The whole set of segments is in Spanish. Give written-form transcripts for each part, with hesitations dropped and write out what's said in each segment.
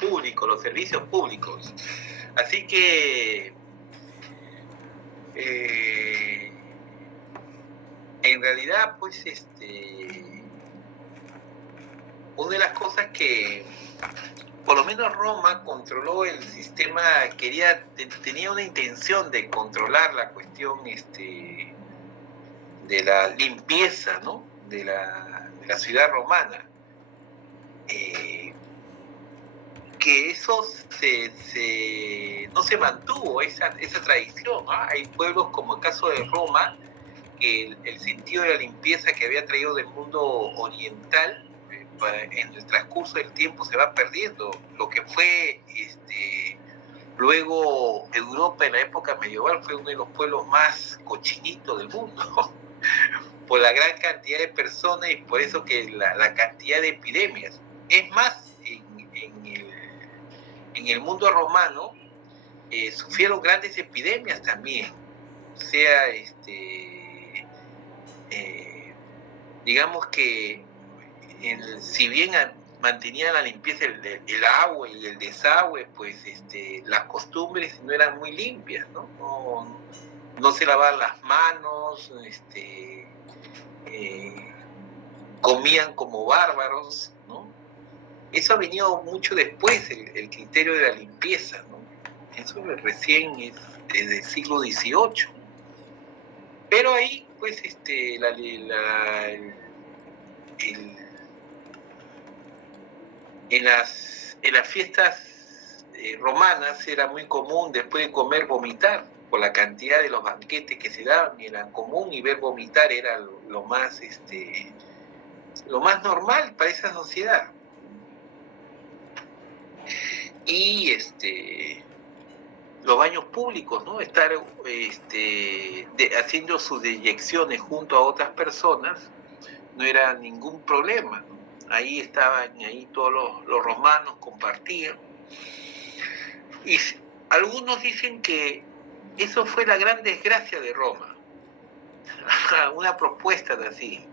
público, los servicios públicos. Así que en realidad, pues, una de las cosas que por lo menos Roma controló el sistema, tenía una intención de controlar la cuestión de la limpieza, ¿no? de la ciudad romana. Que eso no se mantuvo, esa tradición, ¿no? Hay pueblos como el caso de Roma, que el sentido de la limpieza que había traído del mundo oriental, en el transcurso del tiempo se va perdiendo. Lo que fue luego Europa en la época medieval fue uno de los pueblos más cochinitos del mundo, por la gran cantidad de personas y por eso que la cantidad de epidemias. Es más, en el mundo romano sufrieron grandes epidemias también. O sea, digamos que si bien mantenían la limpieza el agua y el desagüe, pues las costumbres no eran muy limpias, ¿no? No se lavaban las manos, comían como bárbaros, ¿no? Eso ha venido mucho después, el criterio de la limpieza, ¿no? Eso recién es desde el siglo XVIII. Pero ahí, pues, en las fiestas romanas era muy común, después de comer, vomitar, por la cantidad de los banquetes que se daban, era común, y ver vomitar era lo más normal para esa sociedad. Y los baños públicos, ¿no? Estar haciendo sus deyecciones junto a otras personas no era ningún problema, ¿no? Ahí estaban, ahí todos los romanos compartían. Y algunos dicen que eso fue la gran desgracia de Roma. Una propuesta de así,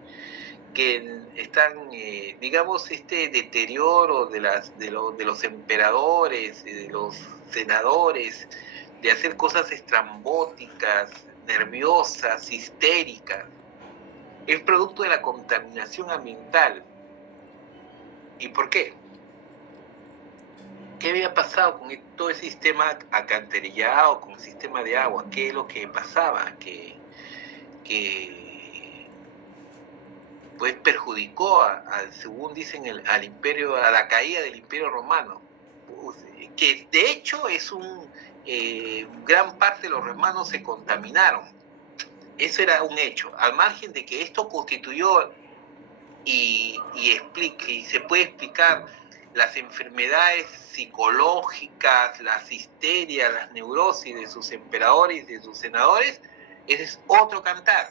que están, digamos, este deterioro de los emperadores, de los senadores, de hacer cosas estrambóticas, nerviosas, histéricas, es producto de la contaminación ambiental. ¿Y por qué? ¿Qué había pasado con todo ese sistema alcantarillado, con el sistema de agua? ¿Qué es lo que pasaba? Que pues perjudicó, según dicen, al imperio, a la caída del imperio romano, que de hecho es gran parte de los romanos se contaminaron. Eso era un hecho, al margen de que esto constituyó y se puede explicar las enfermedades psicológicas, las histerias, las neurosis de sus emperadores y de sus senadores, ese es otro cantar.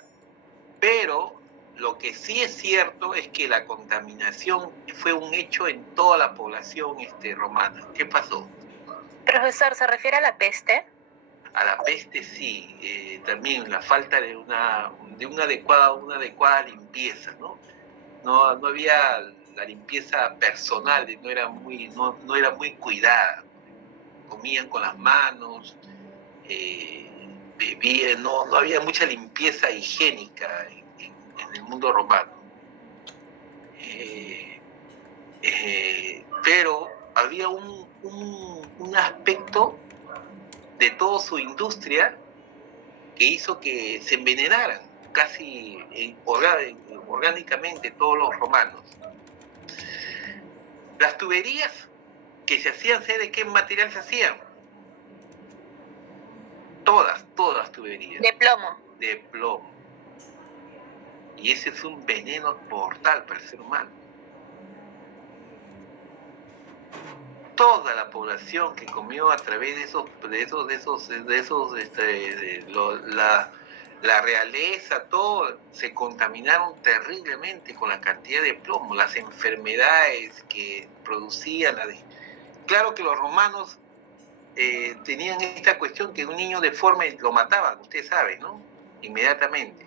Pero lo que sí es cierto es que la contaminación fue un hecho en toda la población romana. ¿Qué pasó? Profesor, ¿se refiere a la peste? A la peste sí, también la falta de una adecuada limpieza, ¿no? No había la limpieza personal, no era muy cuidada. Comían con las manos, bebían, no había mucha limpieza higiénica en el mundo romano. Pero había un aspecto de toda su industria que hizo que se envenenaran casi orgánicamente todos los romanos. Las tuberías que se hacían, ¿sé de qué material se hacían? Todas tuberías. De plomo. De plomo. Y ese es un veneno mortal para el ser humano. Toda la población que comió a través la realeza, todo, se contaminaron terriblemente con la cantidad de plomo, las enfermedades que producían. Claro que los romanos tenían esta cuestión que un niño deforme lo mataban, usted sabe, ¿no? Inmediatamente.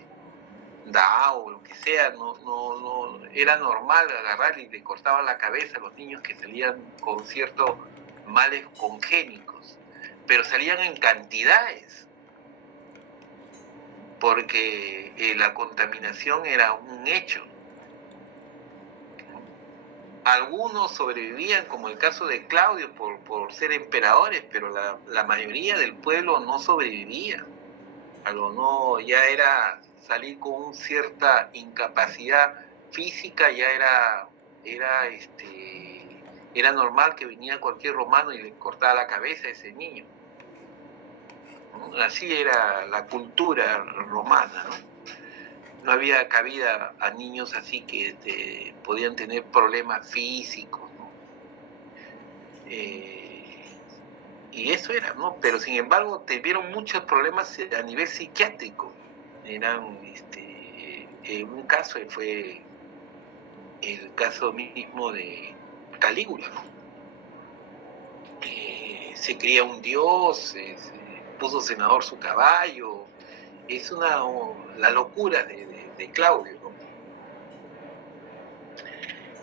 O lo que sea, no era normal agarrar y le cortaban la cabeza a los niños que salían con cierto males congénicos, pero salían en cantidades, porque la contaminación era un hecho. Algunos sobrevivían, como el caso de Claudio, por ser emperadores, pero la mayoría del pueblo no sobrevivía. No, ya era salir con cierta incapacidad física, ya era normal que viniera cualquier romano y le cortara la cabeza a ese niño, ¿no? Así era la cultura romana, ¿no? No había cabida a niños así que podían tener problemas físicos, ¿no? Y eso era, ¿no? Pero sin embargo tuvieron muchos problemas a nivel psiquiátrico. Un caso fue el caso mismo de Calígula, ¿no? Se creía un dios, se puso senador su caballo. Es la locura de Claudio, ¿no?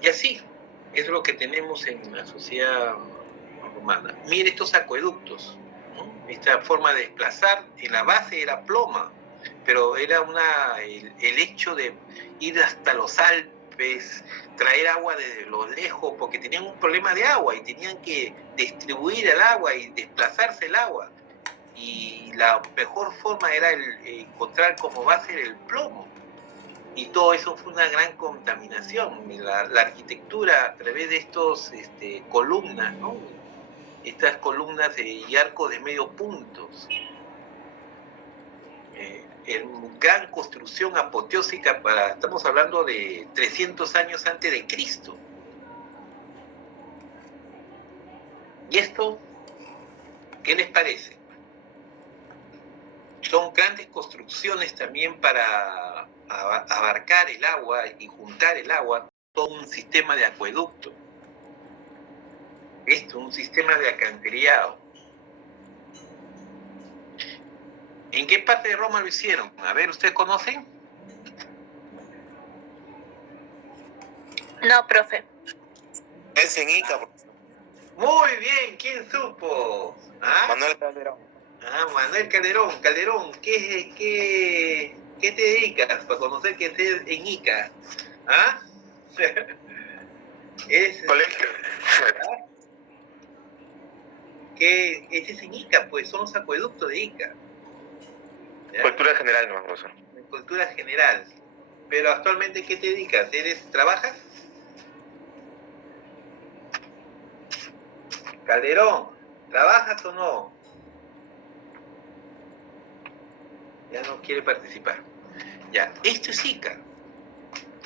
Y así es lo que tenemos en la sociedad romana. Mire estos acueductos, ¿no? Esta forma de desplazar, en la base era ploma, pero era el hecho de ir hasta los Alpes, traer agua desde lo lejos, porque tenían un problema de agua y tenían que distribuir el agua y desplazarse el agua. Y la mejor forma era encontrar como base el plomo. Y todo eso fue una gran contaminación. La arquitectura a través de estos columnas, ¿no? Estas columnas y arcos de medio puntos. En gran construcción apoteósica estamos hablando de 300 años antes de Cristo. ¿Y esto qué les parece? Son grandes construcciones también para abarcar el agua y juntar el agua, todo un sistema de acueducto. Un sistema de alcantarillado. ¿En qué parte de Roma lo hicieron? A ver, ¿ustedes conocen? No, profe. Es en Ica. Muy bien, ¿quién supo? ¿Ah? Manuel Calderón. Manuel Calderón. Calderón, ¿qué te dedicas para conocer que estés en Ica? ¿Ah? Colegio. ¿Ah? Que este es en Ica, pues son los acueductos de Ica. ¿Ya? Cultura general, no, profesor. Cultura general. Pero actualmente, ¿qué te dedicas? ¿Trabajas? Calderón, ¿trabajas o no? Ya no quiere participar. Ya, esto es Ica.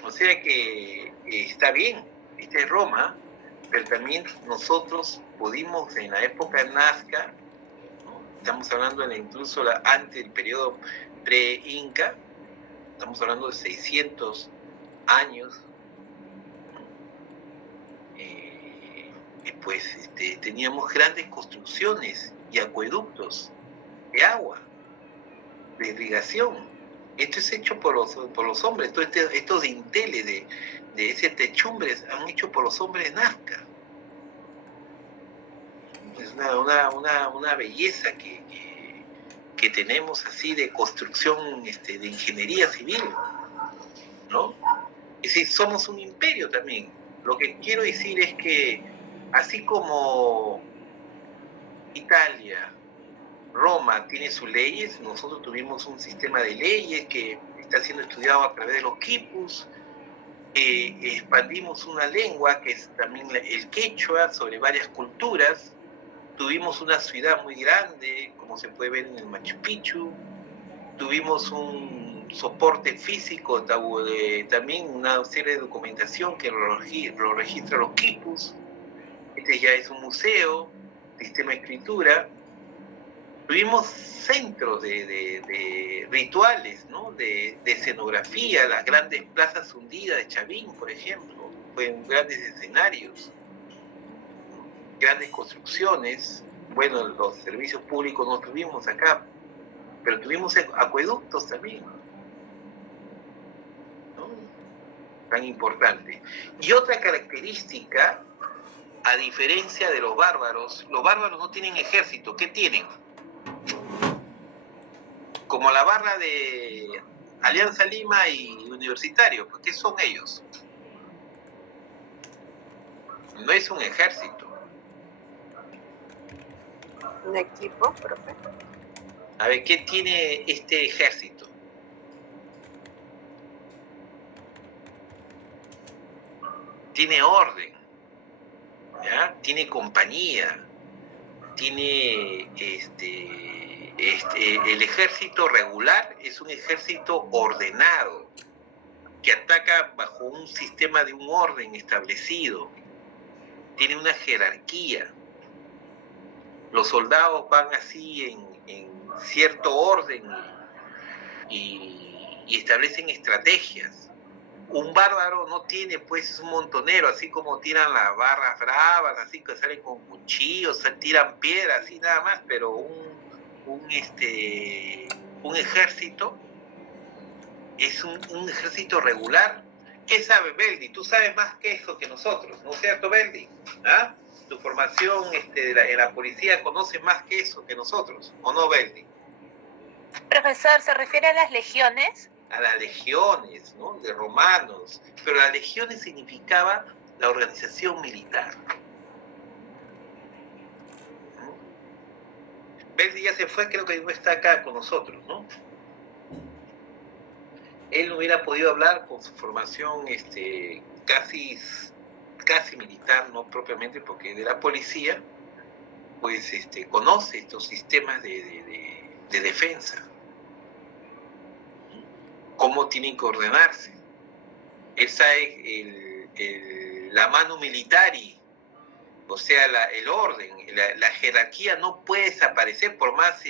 O sea que está bien, esta es Roma, pero también nosotros pudimos en la época Nazca, ¿no? Estamos hablando incluso antes del periodo pre-Inca, estamos hablando de 600 años, pues teníamos grandes construcciones y acueductos de agua, de irrigación. Esto es hecho por los hombres, estos dinteles de ese techumbres han hecho por los hombres Nazca. Es una belleza que tenemos así de construcción, de ingeniería civil, ¿no? Es decir, somos un imperio también. Lo que quiero decir es que así como Italia, Roma tiene sus leyes, nosotros tuvimos un sistema de leyes que está siendo estudiado a través de los quipus. Expandimos una lengua que es también el quechua sobre varias culturas. Tuvimos una ciudad muy grande, como se puede ver en el Machu Picchu. Tuvimos un soporte físico, también una serie de documentación que lo registra los quipus. Ya es un museo, sistema de escritura. Tuvimos centros de rituales, ¿no? de escenografía, las grandes plazas hundidas de Chavín, por ejemplo, fueron grandes escenarios, grandes construcciones. Bueno, los servicios públicos no tuvimos acá, pero tuvimos acueductos también, ¿no? Tan importante. Y otra característica, a diferencia de los bárbaros no tienen ejército. ¿Qué tienen? Como la barra de Alianza Lima y Universitario, ¿qué son ellos? No es un ejército. Un equipo, profe. A ver, ¿qué tiene este ejército? Tiene orden, ¿ya? Tiene compañía, tiene el ejército regular es un ejército ordenado que ataca bajo un sistema de un orden establecido, tiene una jerarquía. Los soldados van así en cierto orden y establecen estrategias. Un bárbaro no tiene, pues, un montonero, así como tiran las barras bravas, así que salen con cuchillos, tiran piedras, así nada más, pero un ejército es un ejército regular. ¿Qué sabe Beldi? Tú sabes más que eso que nosotros, ¿no es cierto, Beldi? ¿Ah? Tu formación en la policía conoce más que eso que nosotros, ¿o no, Beldi? Profesor, ¿se refiere a las legiones? A las legiones, ¿no? De romanos, pero las legiones significaba la organización militar. Beldi ya se fue, creo que no está acá con nosotros, ¿no? Él no hubiera podido hablar con su formación casi militar, no propiamente porque de la policía, pues conoce estos sistemas de defensa, cómo tienen que ordenarse. Él sabe la mano militari, o sea, el orden, la jerarquía no puede desaparecer por más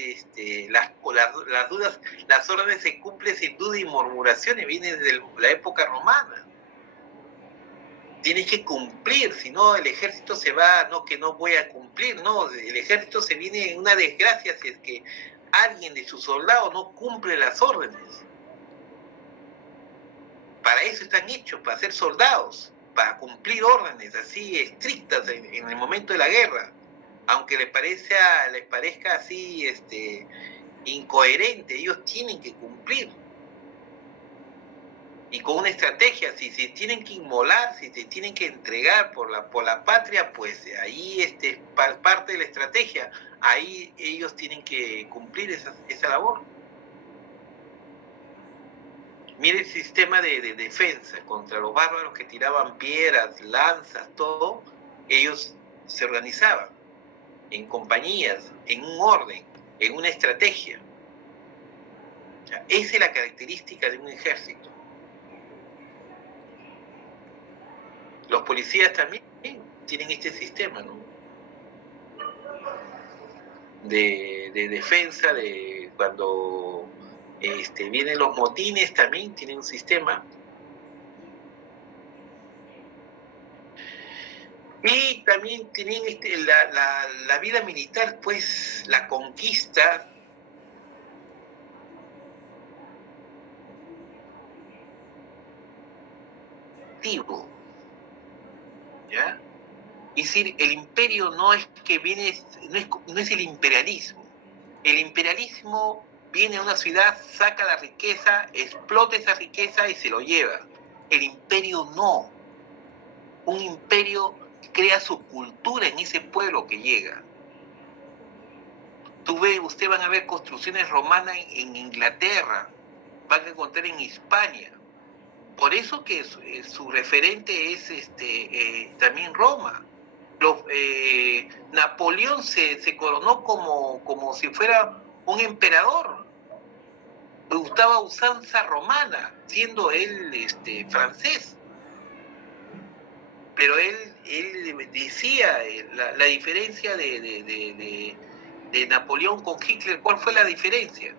las dudas, las órdenes se cumplen sin duda y murmuraciones, vienen desde la época romana. Tienes que cumplir, si no el ejército se va, no que no voy a cumplir, no, el ejército se viene en una desgracia si es que alguien de sus soldados no cumple las órdenes. Para eso están hechos, para ser soldados, para cumplir órdenes así estrictas en el momento de la guerra, aunque les parezca así incoherente, ellos tienen que cumplir. Y con una estrategia, si se tienen que inmolar, si se tienen que entregar por la patria, pues ahí parte de la estrategia, ahí ellos tienen que cumplir esa labor. Mire el sistema de defensa contra los bárbaros que tiraban piedras, lanzas, todo, ellos se organizaban en compañías, en un orden, en una estrategia. O sea, esa es la característica de un ejército. Los policías también tienen este sistema, ¿no? De defensa, de cuando vienen los motines, también tienen un sistema. Y también tienen la vida militar, pues, la conquista. ¿Ya? Es decir, el imperio no es que viene, no es el imperialismo. El imperialismo viene a una ciudad, saca la riqueza, explota esa riqueza y se lo lleva. El imperio no. Un imperio crea su cultura en ese pueblo que llega. Ustedes van a ver construcciones romanas en Inglaterra, van a encontrar en Hispania. Por eso que su referente es también Roma. Napoleón se coronó como si fuera un emperador. Le gustaba usanza romana, siendo él francés. Pero él decía la diferencia de Napoleón con Hitler. ¿Cuál fue la diferencia?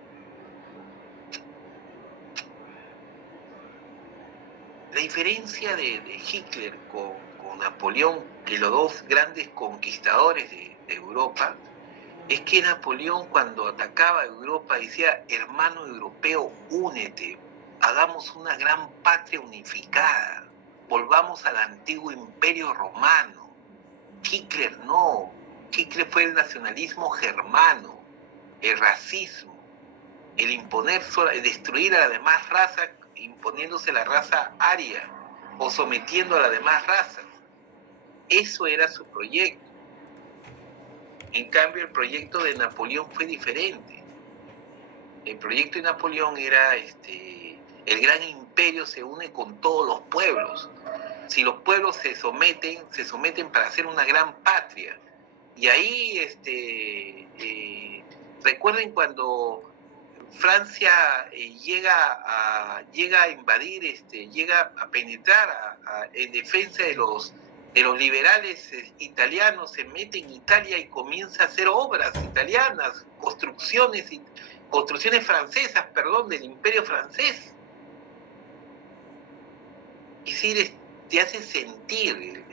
La diferencia de Hitler con Napoleón, que los dos grandes conquistadores de Europa, es que Napoleón cuando atacaba a Europa decía: hermano europeo, únete, hagamos una gran patria unificada, volvamos al antiguo imperio romano. Hitler no. Hitler fue el nacionalismo germano, el racismo, el imponer, destruir a la demás raza, imponiéndose la raza aria o sometiendo a las demás razas. Eso era su proyecto. En cambio, el proyecto de Napoleón fue diferente. El proyecto de Napoleón era el gran imperio se une con todos los pueblos. Si los pueblos se someten para hacer una gran patria. Y ahí, recuerden cuando Francia llega a invadir, llega a penetrar en defensa de los liberales italianos, se mete en Italia y comienza a hacer obras italianas, construcciones francesas, del Imperio francés. Es decir, te hace sentir,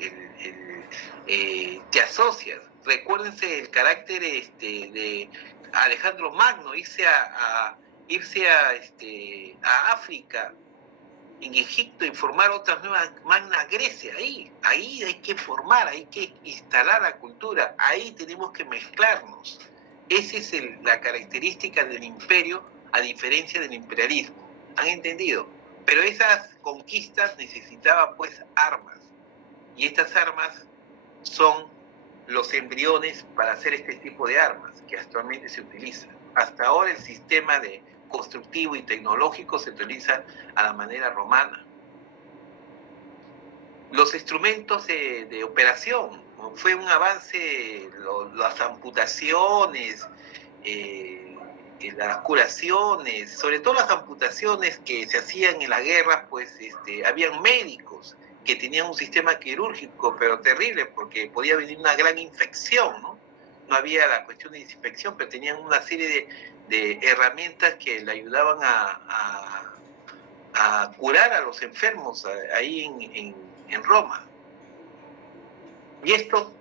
te asocias. Recuérdense el carácter de Alejandro Magno, irse a África, en Egipto, y formar otra nueva Magna Grecia. Ahí hay que formar, hay que instalar la cultura, ahí tenemos que mezclarnos. Esa es la característica del imperio, a diferencia del imperialismo. ¿Han entendido? Pero esas conquistas necesitaban pues armas, y estas armas son los embriones para hacer este tipo de armas que actualmente se utilizan. Hasta ahora el sistema constructivo y tecnológico se utiliza a la manera romana. Los instrumentos de operación, fue un avance, las amputaciones, las curaciones, sobre todo las amputaciones que se hacían en la guerra, pues habían médicos que tenían un sistema quirúrgico, pero terrible, porque podía venir una gran infección, ¿no? No había la cuestión de desinfección, pero tenían una serie de herramientas que le ayudaban a curar a los enfermos ahí en Roma. Y esto,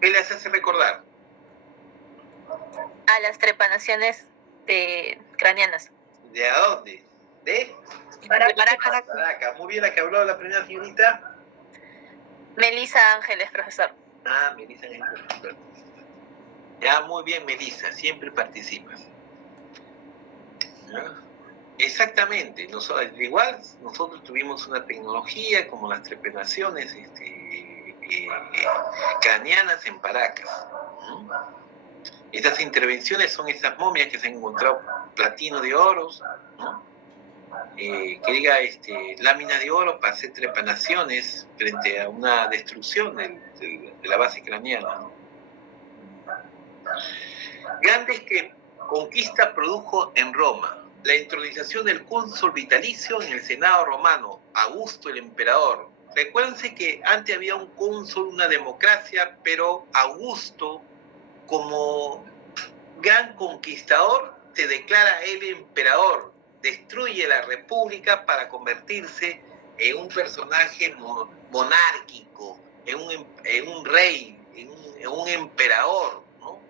¿qué les hace recordar? A las trepanaciones craneanas. ¿De a dónde? ¿De? Paracas. Muy bien, la que habló la primera señorita. Melissa Ángeles, profesor. Melissa Ángeles, profesor. Ya, muy bien, Melissa, siempre participa. ¿Ya? Exactamente, igual nosotros tuvimos una tecnología como las trepenaciones craneanas en Paracas. Estas intervenciones son estas momias que se han encontrado, platino de oros, ¿no? Láminas de oro para hacer trepanaciones frente a una destrucción de la base craneana, ¿no? Grandes conquistas produjo en Roma la intronización del cónsul vitalicio en el Senado romano, Augusto el emperador. Recuérdense que antes había un cónsul, una democracia, pero Augusto, como gran conquistador, se declara él emperador, destruye la república para convertirse en un personaje monárquico, en un rey, en un emperador, ¿no?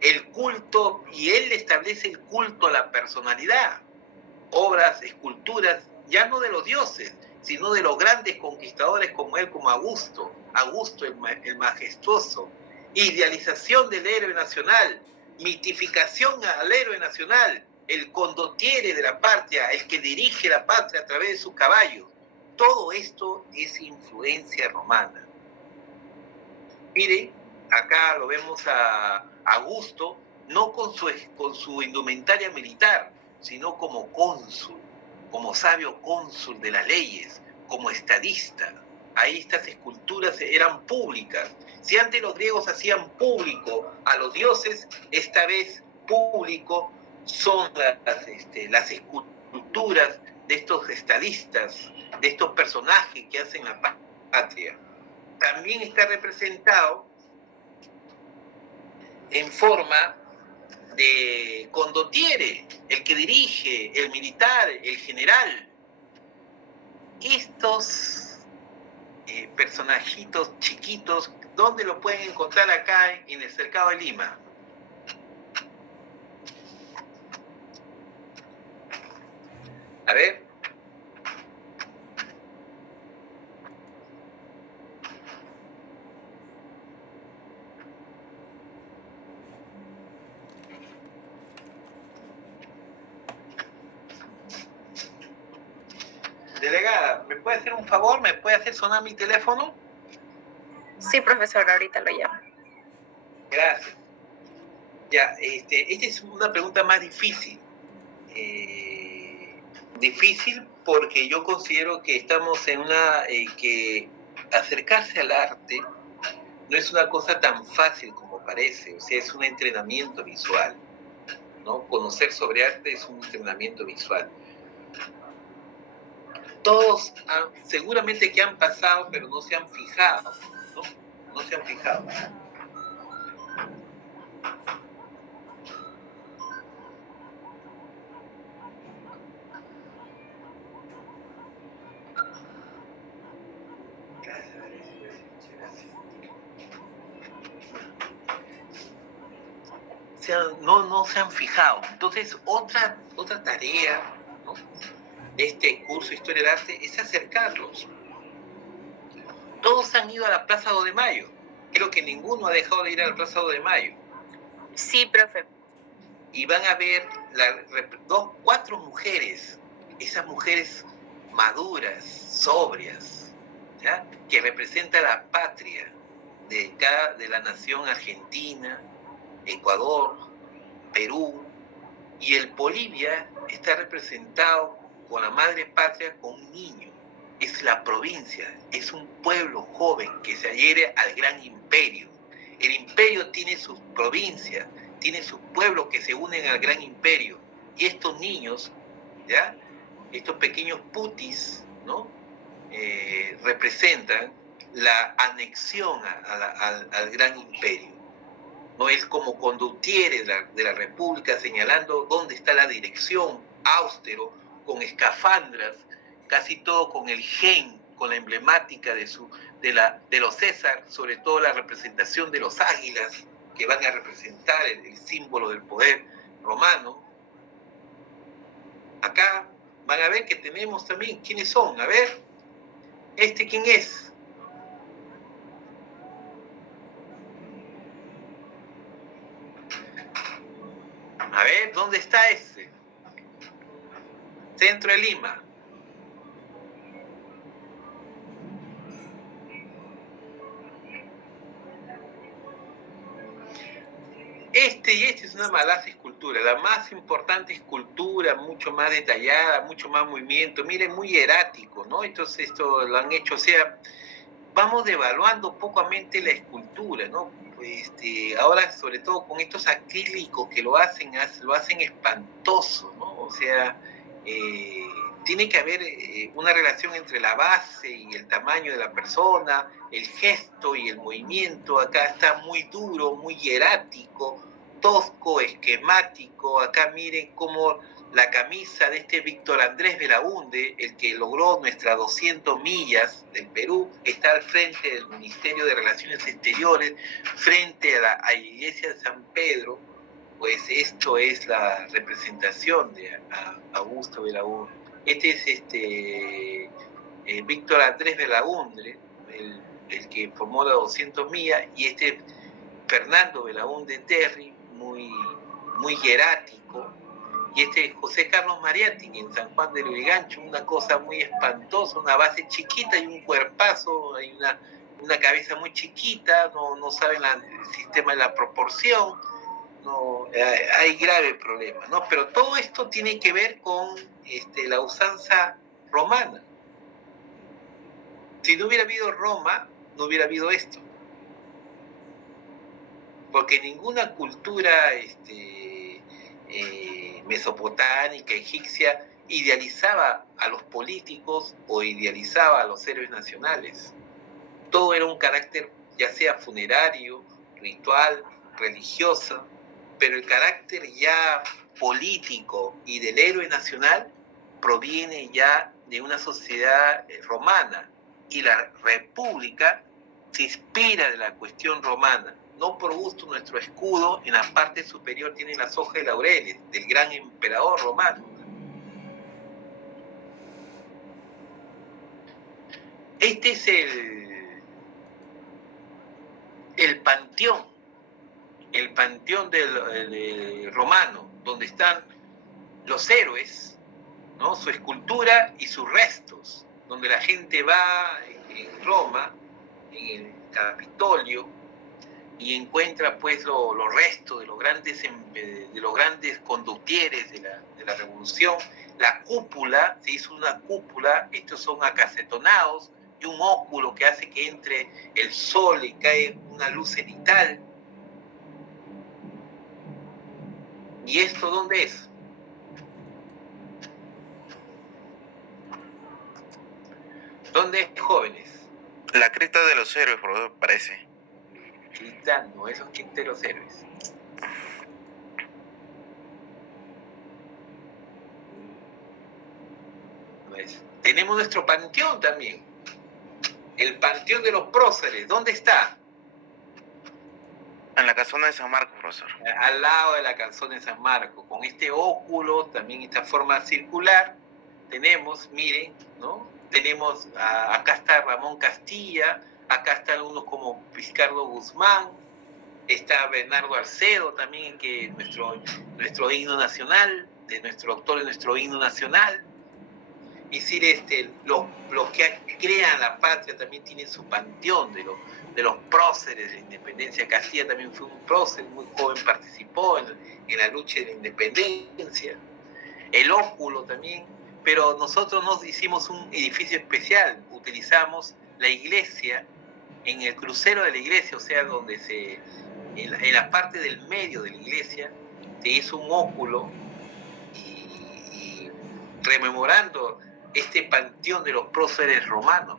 El culto, y él establece el culto a la personalidad, obras, esculturas, ya no de los dioses, sino de los grandes conquistadores como él, como Augusto el majestuoso, idealización del héroe nacional, mitificación al héroe nacional, el condottiere de la patria, el que dirige la patria a través de su caballo. Todo esto es influencia romana. Miren, acá lo vemos a Augusto, no con su indumentaria militar, sino como cónsul, como sabio cónsul de las leyes, como estadista. Ahí estas esculturas eran públicas. Si antes los griegos hacían público a los dioses, esta vez público son las esculturas de estos estadistas, de estos personajes que hacen la patria. También está representado en forma de condottiere, el que dirige, el militar, el general. Estos personajitos chiquitos, ¿dónde lo pueden encontrar? Acá en el cercado de Lima. A ver. Delegada, ¿me puede hacer un favor? ¿Me puede hacer sonar mi teléfono? Sí, profesor, ahorita lo llamo. Gracias. Ya, esta es una pregunta más difícil. Difícil porque yo considero que estamos en una... que acercarse al arte no es una cosa tan fácil como parece, o sea, es un entrenamiento visual, ¿no? Conocer sobre arte es un entrenamiento visual. Todos seguramente que han pasado, pero no se han fijado, ¿no? No se han fijado. No se han fijado. Entonces, otra tarea, ¿no?, de este curso de Historia del Arte es acercarlos. Todos han ido a la Plaza 2 de Mayo. Creo que ninguno ha dejado de ir a la Plaza 2 de Mayo. Sí, profe. Y van a ver cuatro mujeres, esas mujeres maduras, sobrias, ¿ya?, que representan la patria de la nación argentina, Ecuador, Perú, y el Bolivia está representado con la madre patria con un niño. Es la provincia, es un pueblo joven que se adhiere al gran imperio. El imperio tiene sus provincias, tiene sus pueblos que se unen al gran imperio. Y estos niños, ¿ya?, estos pequeños putis, ¿no?, representan la anexión al gran imperio. No es como condottieri de la República señalando dónde está la dirección, austero, con escafandras, casi todo con el gen, con la emblemática de los César, sobre todo la representación de los águilas, que van a representar el símbolo del poder romano. Acá van a ver que tenemos también, ¿quiénes son? A ver, ¿quién es? A ver, ¿dónde está ese? Centro de Lima. Y esta es una malaza escultura, la más importante escultura, mucho más detallada, mucho más movimiento, miren, muy erático, ¿no? Entonces esto lo han hecho, o sea, vamos devaluando poco a mente la escultura, ¿no? Pues ahora, sobre todo con estos acrílicos que lo hacen espantoso, ¿no? O sea, tiene que haber una relación entre la base y el tamaño de la persona, el gesto y el movimiento. Acá está muy duro, muy hierático, tosco, esquemático. Acá miren cómo la camisa de este Víctor Andrés Belaúnde, el que logró nuestras 200 millas del Perú, está al frente del Ministerio de Relaciones Exteriores, frente a la iglesia de San Pedro. Pues esto es la representación de Augusto Belaúnde. Este es Víctor Andrés Belaúnde, el que formó las 200 millas, y Fernando Belaúnde Terry, muy hierático, y José Carlos Mariátegui en San Juan de Lurigancho, una cosa muy espantosa, una base chiquita y un cuerpazo, hay una cabeza muy chiquita, no saben el sistema de la proporción, no, hay grave problema, ¿no? Pero todo esto tiene que ver con la usanza romana. Si no hubiera habido Roma, no hubiera habido esto. Porque ninguna cultura mesopotámica, egipcia, idealizaba a los políticos o idealizaba a los héroes nacionales. Todo era un carácter ya sea funerario, ritual, religioso, pero el carácter ya político y del héroe nacional proviene ya de una sociedad romana, y la república se inspira de la cuestión romana. No por gusto nuestro escudo en la parte superior tiene las hojas de laureles del gran emperador romano. Este es el panteón del romano, donde están los héroes, ¿no? Su escultura y sus restos, donde la gente va en Roma, en el Capitolio, y encuentra pues los restos de los grandes conductores de la revolución. La cúpula, se hizo una cúpula, estos son acacetonados, y un óculo que hace que entre el sol y cae una luz cenital. ¿Y esto dónde es? ¿Dónde es, jóvenes? La cripta de los héroes, profesor, parece. Gritando, esos quinteros héroes. Pues, tenemos nuestro panteón también. El panteón de los próceres, ¿dónde está? En la casona de San Marcos, profesor. Al lado de la calzón de San Marcos, con este óculo, también esta forma circular. Tenemos, miren, ¿no? Tenemos, acá está Ramón Castilla, acá están unos como Vizcardo Guzmán, está Bernardo Arcedo también, que es nuestro himno nacional, de nuestro autor de nuestro himno nacional. Es decir, los que crean la patria también tienen su panteón de los próceres de la independencia. Castilla también fue un prócer, muy joven participó en la lucha de la independencia. El óculo también, pero nosotros nos hicimos un edificio especial, utilizamos la iglesia, en el crucero de la iglesia, o sea, donde en la parte del medio de la iglesia, se hizo un óculo y rememorando este panteón de los próceres romanos.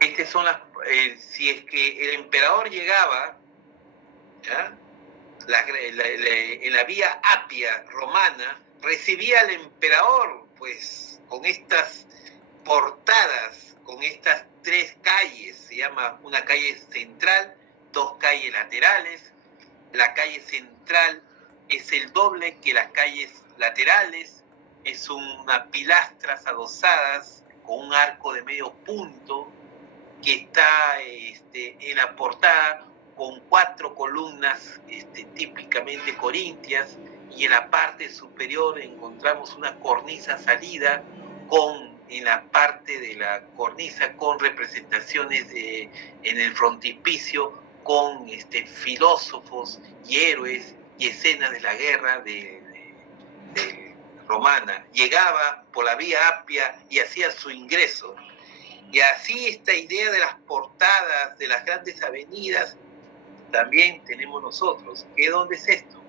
Estas son si es que el emperador llegaba, ¿ya? En la vía Apia romana, recibía al emperador pues con estas portadas, con estas 3 calles, se llama una calle central, 2 calles laterales. La calle central es el doble que las calles laterales, es unas pilastras adosadas con un arco de medio punto que está en la portada con 4 columnas típicamente corintias, y en la parte superior encontramos una cornisa salida en la parte de la cornisa con representaciones en el frontispicio con filósofos y héroes y escenas de la guerra de romana. Llegaba por la vía Apia y hacía su ingreso. Y así esta idea de las portadas de las grandes avenidas también tenemos nosotros. ¿Qué dónde es esto?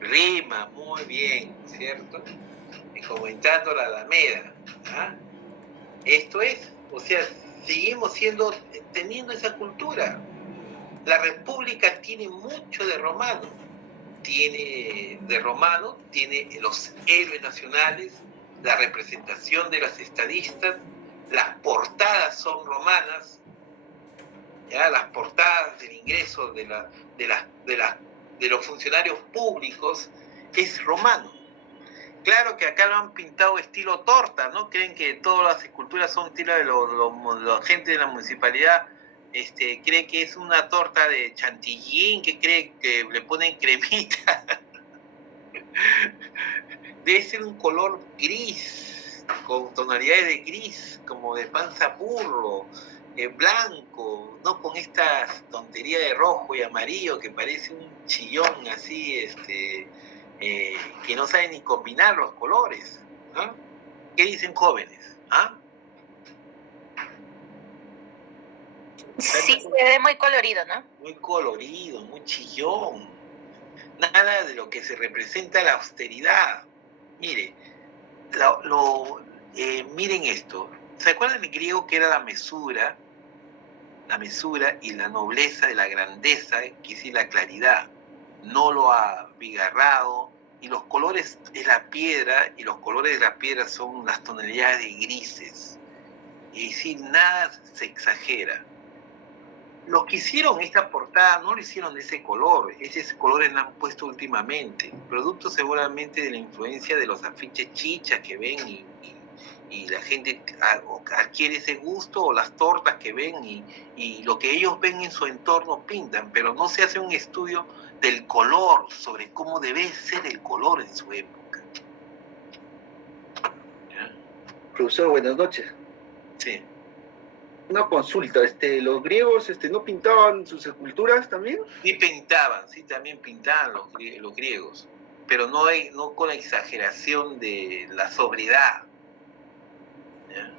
Rima, muy bien, ¿cierto? Y comentando la Alameda. ¿Ah? Esto es, o sea, seguimos teniendo esa cultura. La República tiene mucho de romano. Tiene los héroes nacionales, la representación de las estadistas, las portadas son romanas, ¿ya? Las portadas del ingreso de los funcionarios públicos es romano. Claro que acá lo han pintado estilo torta, ¿no? Creen que todas las esculturas son estilo de la gente de la municipalidad. Cree que es una torta de chantilly, que cree que le ponen cremita. Debe ser un color gris, con tonalidades de gris, como de panza burro, blanco, no con esta tontería de rojo y amarillo que parece un chillón así, que no sabe ni combinar los colores, ¿no? ¿Qué dicen, jóvenes? ¿Ah? Sí, se ve muy colorido, ¿no? Muy colorido, muy chillón. Nada de lo que se representa la austeridad. Mire, miren esto. ¿Se acuerdan en griego que era la mesura? La mesura y la nobleza de la grandeza, que es la claridad. No lo ha abigarrado. Y los colores es la piedra, y los colores de la piedra son las tonalidades de grises. Es decir, nada se exagera. Los que hicieron esta portada no lo hicieron de ese color, ese color lo han puesto últimamente, producto seguramente de la influencia de los afiches chichas que ven y y la gente adquiere ese gusto, o las tortas que ven y lo que ellos ven en su entorno pintan, pero no se hace un estudio del color, sobre cómo debe ser el color en su época. ¿Ya? Profesor, buenas noches. Sí. Una consulta, ¿los griegos no pintaban sus esculturas también? Sí pintaban, sí también pintaban los griegos, pero no con la exageración de la sobriedad. ¿Ya?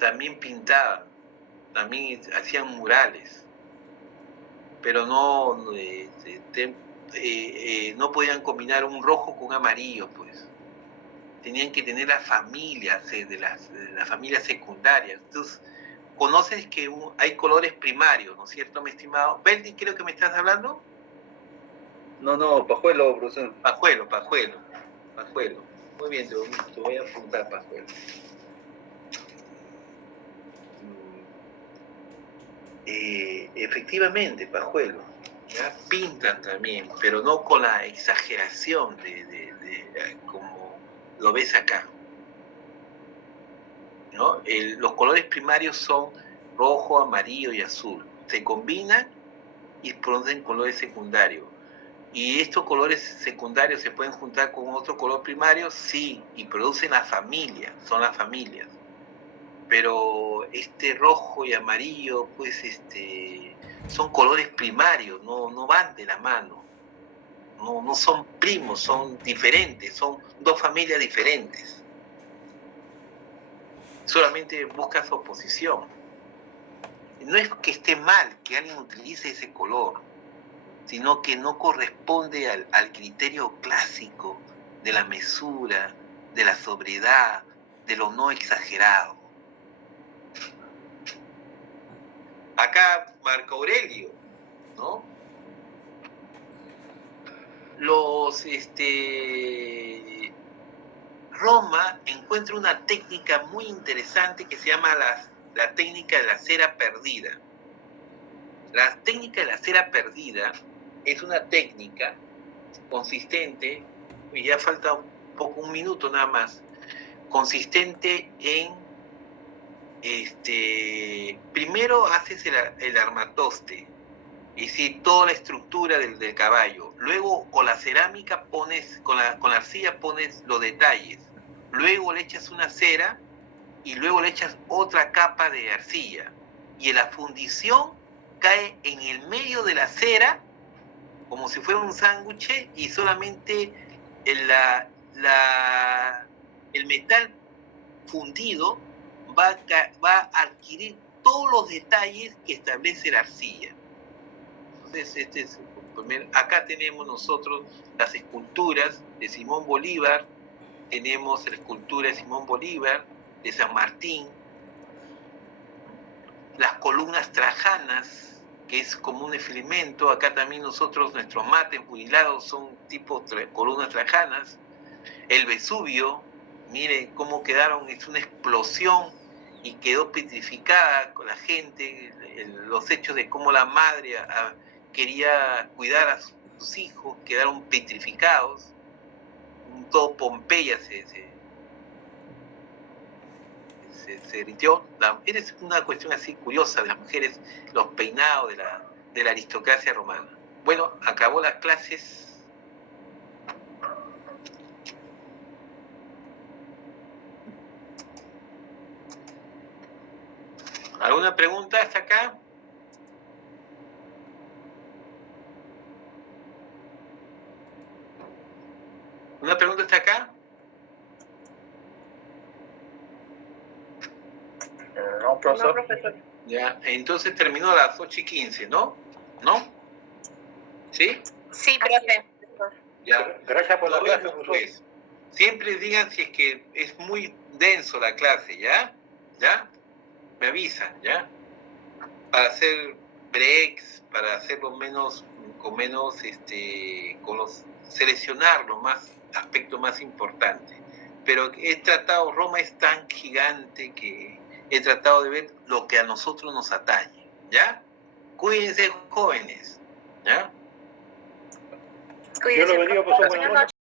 También pintaban, también hacían murales, pero no podían combinar un rojo con amarillo, pues. Tenían que tener las familias, de las familias secundarias. Entonces, conoces que hay colores primarios, ¿no es cierto, mi estimado? Beldi, creo que me estás hablando. No, pajuelo, profesor. Pajuelo. Muy bien, te voy a apuntar pajuelo. Efectivamente, pajuelo. ¿Ya? Pintan también, pero no con la exageración de como lo ves acá. ¿No? Los colores primarios son rojo, amarillo y azul. Se combinan y producen colores secundarios. ¿Y estos colores secundarios se pueden juntar con otro color primario? Sí, y producen la familia, son las familias. Pero rojo y amarillo, pues son colores primarios, no van de la mano. No son primos, son diferentes, son dos familias diferentes. Solamente buscas oposición. No es que esté mal que alguien utilice ese color, sino que no corresponde al criterio clásico de la mesura, de la sobriedad, de lo no exagerado. Acá Marco Aurelio, ¿no? Roma encuentra una técnica muy interesante que se llama la técnica de la cera perdida. La técnica de la cera perdida es una técnica consistente, y ya falta un minuto nada más, consistente en, primero haces el armatoste, es decir, toda la estructura del caballo. Luego con la cerámica pones, con la arcilla pones los detalles. Luego le echas una cera y luego le echas otra capa de arcilla. Y en la fundición cae en el medio de la cera, como si fuera un sándwich, y solamente el metal fundido va a adquirir todos los detalles que establece la arcilla. Entonces, acá tenemos nosotros las esculturas de Simón Bolívar, tenemos la escultura de Simón Bolívar, de San Martín, las columnas trajanas, que es como un filamento. Acá también nosotros, nuestros mates jubilados son tipo columnas trajanas. El Vesubio, miren cómo quedaron, es una explosión y quedó petrificada con la gente, los hechos de cómo la madre quería cuidar a sus hijos, quedaron petrificados. Todo Pompeya se rindió. Es una cuestión así curiosa de las mujeres, los peinados de la aristocracia romana. Bueno, acabó las clases. ¿Alguna pregunta hasta acá? ¿Una pregunta hasta acá? No, profesor. No, profesor. Ya, entonces terminó a las 8:15, ¿no? ¿No? ¿Sí? Sí, profe. Ya. Gracias por la Nos clase, vemos, profesor. pues. Siempre digan si es que es muy denso la clase, ¿ya? ¿Ya? Me avisan, ¿ya? Para hacer breaks, para hacerlo seleccionar los aspectos más importantes. Pero Roma es tan gigante que he tratado de ver lo que a nosotros nos atañe, ¿ya? Cuídense, jóvenes, ¿ya? Cuídese, Yo lo bendiga, profe. profesor. Buenas noches.